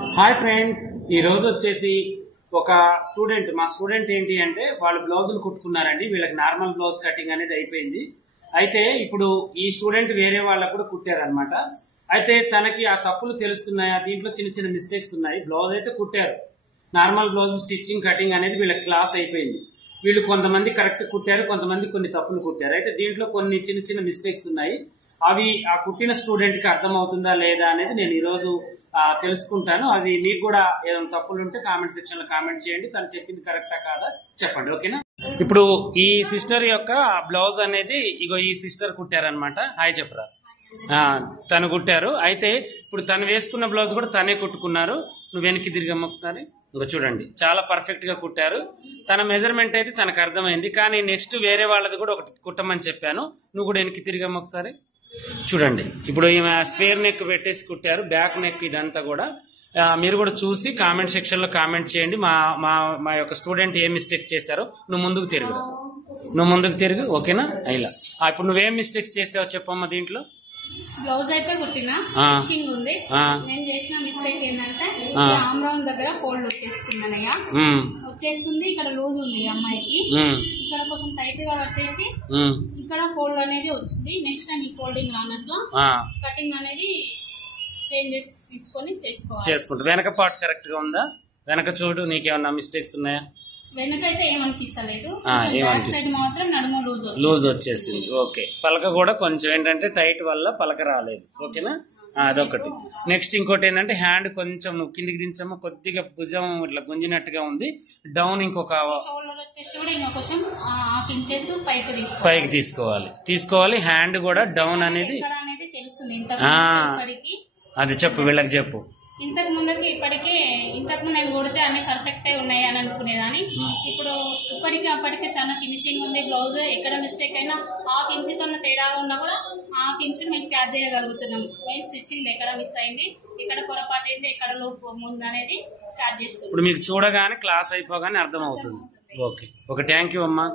Hi friends, ఈ రోజు వచ్చేసి ఒక స్టూడెంట్ మా స్టూడెంట్ ఏంటి అంటే వాళ్ళు బ్లౌజులు కుట్టుకున్నారండి. వీళ్ళకి నార్మల్ బ్లౌజ్ కటింగ్ అనేది అయిపోయింది. అయితే ఇప్పుడు ఈ స్టూడెంట్ వేరే వాళ్ళకు కూడా కుట్టారనమాట. అయితే తనకి ఆ తప్పులు తెలుస్తున్నాయి, దీంట్లో చిన్న చిన్న మిస్టేక్స్ ఉన్నాయి. బ్లౌజ్ అయితే కుట్టారు, నార్మల్ బ్లౌజ్ స్టిచ్చింగ్ కటింగ్ అనేది వీళ్ళకి క్లాస్ అయిపోయింది. వీళ్ళు కొంతమంది కరెక్ట్ కుట్టారు, కొంతమంది కొన్ని తప్పులు కుట్టారు. అయితే దీంట్లో కొన్ని చిన్న చిన్న మిస్టేక్స్ ఉన్నాయి. అవి ఆ కుట్టిన స్టూడెంట్ కి అర్థమవుతుందా లేదా అనేది నేను ఈరోజు తెలుసుకుంటాను. అది మీకు కూడా ఏదైనా తప్పులు ఉంటే కామెంట్ సెక్షన్ లో కామెంట్ చేయండి. తను చెప్పింది కరెక్టా కాదా చెప్పండి, ఓకేనా? ఇప్పుడు ఈ సిస్టర్ యొక్క బ్లౌజ్ అనేది ఇగో ఈ సిస్టర్ కుట్టారనమాట. హాయ్ చెప్పరా. తను కుట్టారు. అయితే ఇప్పుడు తను వేసుకున్న బ్లౌజ్ కూడా తనే కుట్టుకున్నారు. నువ్వు వెనక్కి తిరిగమ్మ ఒకసారి. ఇంకా చూడండి, చాలా పర్ఫెక్ట్ గా కుట్టారు. తన మెజర్మెంట్ అయితే తనకు అర్థమైంది. కానీ నెక్స్ట్ వేరే వాళ్ళది కూడా ఒకటి కుట్టమని చెప్పాను. నువ్వు కూడా వెనక్కి తిరిగమ్మ ఒకసారి. చూడండి, ఇప్పుడు ఈమె స్క్వేర్ నెక్ పెట్టేసి కుట్టారు, బ్యాక్ నెక్ ఇదంతా కూడా. మీరు కూడా చూసి కామెంట్ సెక్షన్ లో కామెంట్ చేయండి. మా మా మా యొక్క స్టూడెంట్ ఏ మిస్టేక్ చేశారో. నువ్వు ముందుకు తిరుగు, ఓకేనా? ఇలా ఇప్పుడు నువ్వేం మిస్టేక్స్ చేసావో చెప్పమ్మా. దీంట్లో బ్లౌజ్ అయితే కుట్టినా ఫినిషింగ్ ఉంది. నేను చేసిన మిస్టేక్ ఏంటంటే ఆమ్ రౌండ్ దగ్గర ఫోల్డ్ వచ్చేస్తుంది. ఇక్కడ లూజ్ ఉంది అమ్మాయికి, ఇక్కడ కొంచెం టైట్ గా పట్టేసి ఇక్కడ ఫోల్డ్ అనేది వచ్చింది. నెక్స్ట్ టైం ఈ ఫోల్డింగ్ రానట్లు కటింగ్ అనేది చేంజెస్ తీసుకొని చేసుకుంటా. వెనక పార్ట్ కరెక్ట్ గా ఉందా? వెనక చూడు, నీకేమన్నా మిస్టేక్స్ ఉన్నాయా? వెనకైతే ఏమనిపిస్తలేదు, మాత్రం నడుము లూజ్ వచ్చేసింది. ఓకే, పలక కూడా కొంచెం ఏంటంటే టైట్ వల్ల పలక రాలేదు, ఓకేనా? అదొకటి. నెక్స్ట్ ఇంకోటి ఏంటంటే హ్యాండ్ కొంచెం కిందికి దించమ్మా, కొద్దిగా భుజం ఇట్లా గుంజినట్టుగా ఉంది. డౌన్ ఇంకొక పైకి తీసుకోవాలి. హ్యాండ్ కూడా డౌన్ అనేది అది చెప్పు, వీళ్ళకి చెప్పు. ఇంతకు ముందుకి ఇంతకు నేను కొడితే అన్ని పర్ఫెక్ట్ ఉన్నాయి అని అనుకునేదాన్ని. ఇప్పుడు అప్పటికే చాలా ఫినిషింగ్ ఉంది. బ్లౌజ్ ఎక్కడ మిస్టేక్ అయినా హాఫ్ ఇంచ్ తో తేడా ఉన్నా కూడా హాఫ్ ఇంచ్ మేము క్యాచ్ చేయగలుగుతున్నాం. మెయిన్ స్టిచ్చింగ్ ఎక్కడ మిస్ అయింది, ఎక్కడ పొరపాటు అయింది, ఎక్కడ లోపు ఉంది అనేది క్యాచ్ చేస్తుంది. ఇప్పుడు మీకు చూడగానే క్లాస్ అయిపోగానే అర్థం అవుతుంది. ఓకే, థ్యాంక్ యూ అమ్మా.